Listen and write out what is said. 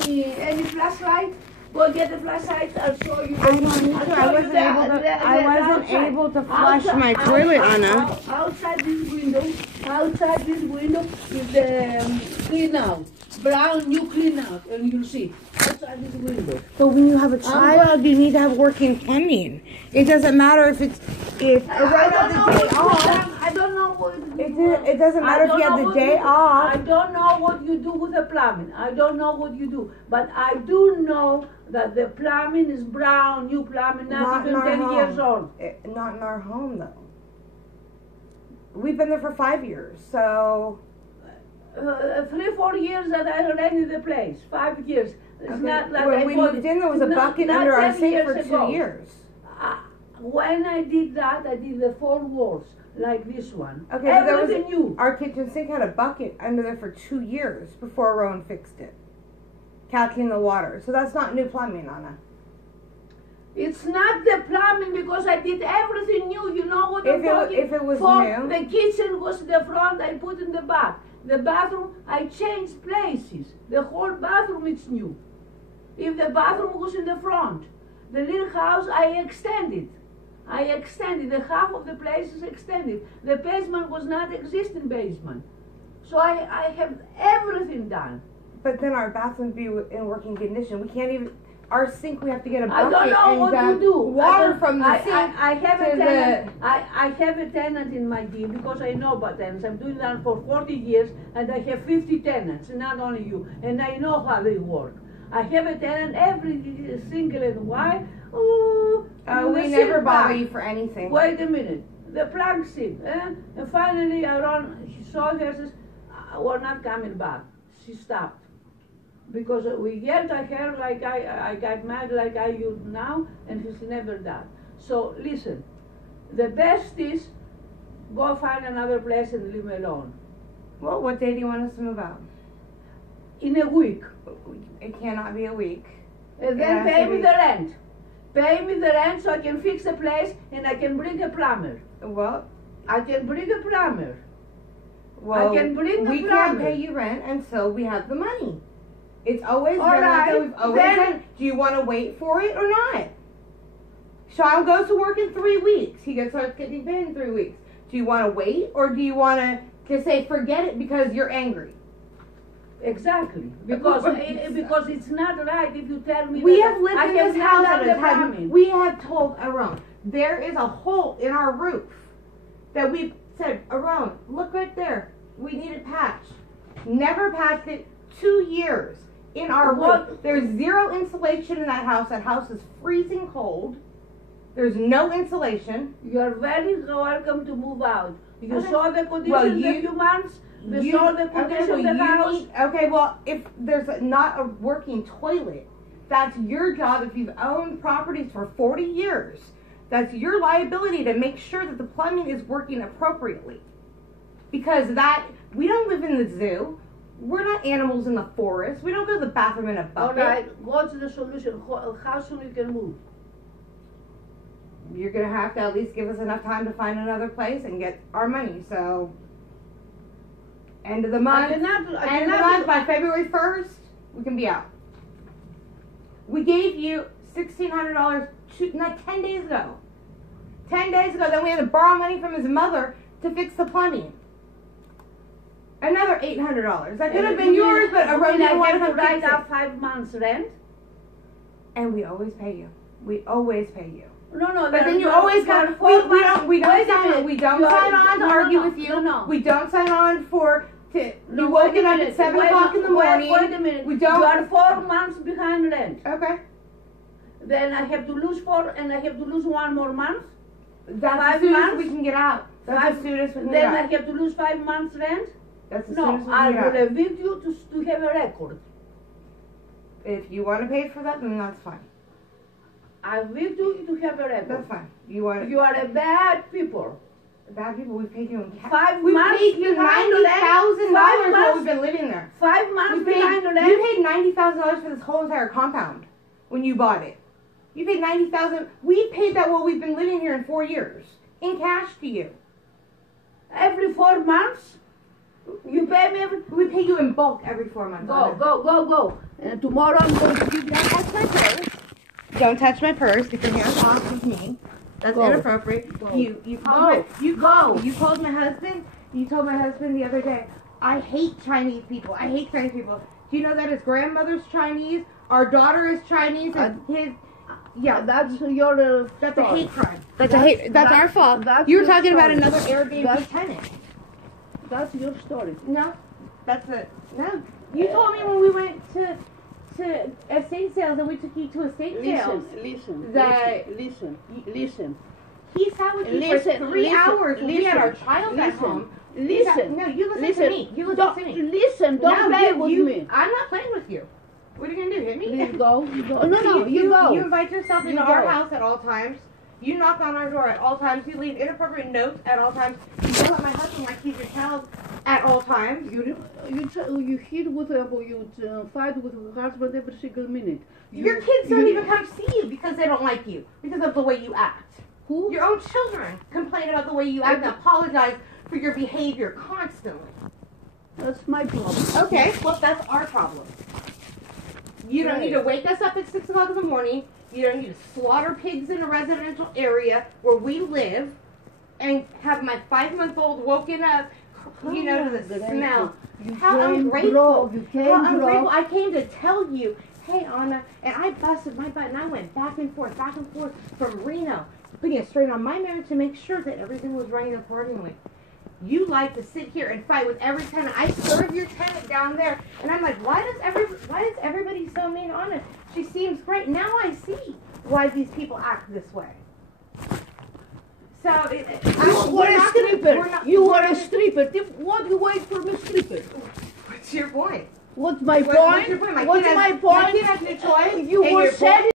any flashlight? Go get the flashlight. I'll show you. I wasn't able to flush my toilet, Anna. Outside this window is the clean out. Brown new clean out, and you'll see. Outside this window. But when you have a child, you need to have working plumbing. It doesn't matter if it's I don't know what it doesn't matter if you have the day off. I don't know what you do with the plumbing. I don't know what you do. But I do know that the plumbing is brown, new plumbing, not even 10 years old. Not in our home, though. We've been there for 5 years, so... 3-4 years that I rented the place. 5 years. It's not like when we moved in, there was a bucket under our sink for 2 years. When I did that, I did the 4 walls, like this one. Okay, everything new. Our kitchen sink had a bucket under there for 2 years before Rowan fixed it. Calculating the water. So that's not new plumbing, Anna. It's not the plumbing because I did everything new. You know what I'm talking? If it was new. The kitchen was in the front, I put in the back. The bathroom, I changed places. The whole bathroom is new. If the bathroom was in the front, the little house, I extended. The half of the place is extended. The basement was not existing basement. So I have everything done. But then our bathroom be in working condition. We can't even, our sink, we have to get a bucket I don't know what you do. Water from the sink I have a tenant. I have a tenant in my deal because I know about tenants. I'm doing that for 40 years and I have 50 tenants, not only you. And I know how they work. I have a tenant every single and why? We never bother you for anything. Wait a minute. The plug sink. And finally, he saw her, says, we're not coming back. She stopped. Because we yelled at her like I got mad like I do now, and he's never done. So listen, the best is go find another place and leave me alone. Well, what day do you want us to move out? In a week. It cannot be a week. And then pay me the rent. Pay me the rent so I can fix the place and I can bring a plumber. Well, I can bring a plumber. Well, I can bring a plumber. We can't pay you rent until we have the money. It's always been like that. We've always done. Do you want to wait for it or not? Sean goes to work in 3 weeks. He starts getting paid in 3 weeks. Do you want to wait or do you want to say forget it because you're angry? Exactly. Because it's not right if you tell me we that have lived in this house and we have told Aaron there is a hole in our roof that we said, Aaron, look right there. We need it patched. Never patched it. 2 years. In our roof. There's zero insulation in that house. That house is freezing cold. There's no insulation. You're very welcome to move out. You saw the conditions a few months. You saw the conditions of the house. Okay, well, if there's not a working toilet, that's your job. If you've owned properties for 40 years, that's your liability to make sure that the plumbing is working appropriately. Because we don't live in the zoo. We're not animals in the forest. We don't go to the bathroom in a bucket. All right, what's the solution? How soon you can move? You're going to have to at least give us enough time to find another place and get our money. So, end of the month, by February 1st, we can be out. We gave you $1,600 10 days ago. 10 days ago, then we had to borrow money from his mother to fix the plumbing. Another $800. That could have been yours, but a road didn't want to write out 5 months rent. And we always pay you. We always pay you. No. But then you always got we don't sign on to argue with you. No. We don't sign on you woken up at 7 o'clock in the morning. Wait a minute. We don't. You are 4 months behind rent. Okay. Then I have to lose 4, and I have to lose 1 more month. That's as soon as we can get out. That's as soon as we can get out. Then I have to lose 5 months rent. That's as soon as we I can will get out. evict you to have a record. If you want to pay for that, then that's fine. I evict you to have a record. That's fine. You are a bad people. Bad people. We paid you in cash. 5 we months paid you $90,000 while we've been living there. 5 months behind the rent. You paid $90,000 for this whole entire compound when you bought it. You paid $90,000. We paid that while we've been living here in 4 years in cash to you. Every 4 months. You pay me every... We pay you in bulk every 4 months. Go. And tomorrow I'm going to give you... Don't touch my purse. Don't touch my purse. Get your hands off of me. That's inappropriate. Go. You called my husband. You told my husband the other day, I hate Chinese people. I hate Chinese people. Do you know that his grandmother's Chinese? Our daughter is Chinese, and his... Yeah, that's your... that's a hate crime. That's our fault. You were talking about another Airbnb tenant. That's your story. No, no. You told me when we went to estate sales and we took you to estate sales. Listen. He sat with you for 3 hours when we had our child at home. No, you listen to me. You listen to me. Listen, don't play with me. I'm not playing with you. What are you gonna do? Hit me? Please go. No, you go. You invite yourself into our house at all times. You knock on our door at all times. You leave inappropriate notes at all times. You yell at my husband like he's your child at all times. You hit with you fight with your husband every single minute. Your kids don't even come see you because they don't like you because of the way you act. Who? Your own children complain about the way you act and apologize for your behavior constantly. That's my problem. Okay, well that's our problem. You don't need to wake us up at 6 o'clock in the morning. You don't need to slaughter pigs in a residential area where we live and have my 5-month-old woken up, to the smell. How ungrateful. How ungrateful. I came to tell you, hey, Anna, and I busted my butt and I went back and forth from Reno, putting a strain on my marriage to make sure that everything was running accordingly. You like to sit here and fight with every tenant. I serve your tenant down there, and I'm like, why does everybody so mean on it? She seems great. Now I see why these people act this way. So you are a stripper. What do you wait for me, stripper? What's your point? What's my point? What's your point? My kid has no choice. You were saying.